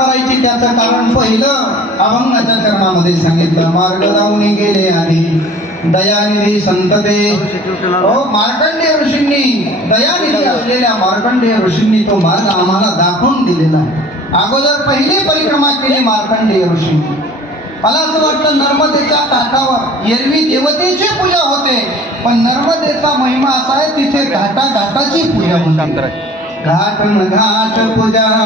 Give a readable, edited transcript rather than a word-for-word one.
करायची त्याचं कारण पहिलं अभंगाच्या चरणामध्ये सांगितलं. मार्ग लावून गेले आणि दयानिधी संतते. मार्कंडेय ऋषींनी, दयानिधी असलेल्या मार्कंडेय ऋषींनी तो मार्ग आम्हाला दाखवून दिलेला आहे. अगोदर पहिली परिक्रमा केली मार्कंडेय ऋषींनी. मला असं वाटतं नर्मदेच्या काठावर एरवी देवतेची पूजा होते, पण नर्मदेचा महिमा असा आहे तिथे घाटा घाटाची पूजा होते. घाट न घाट पूजा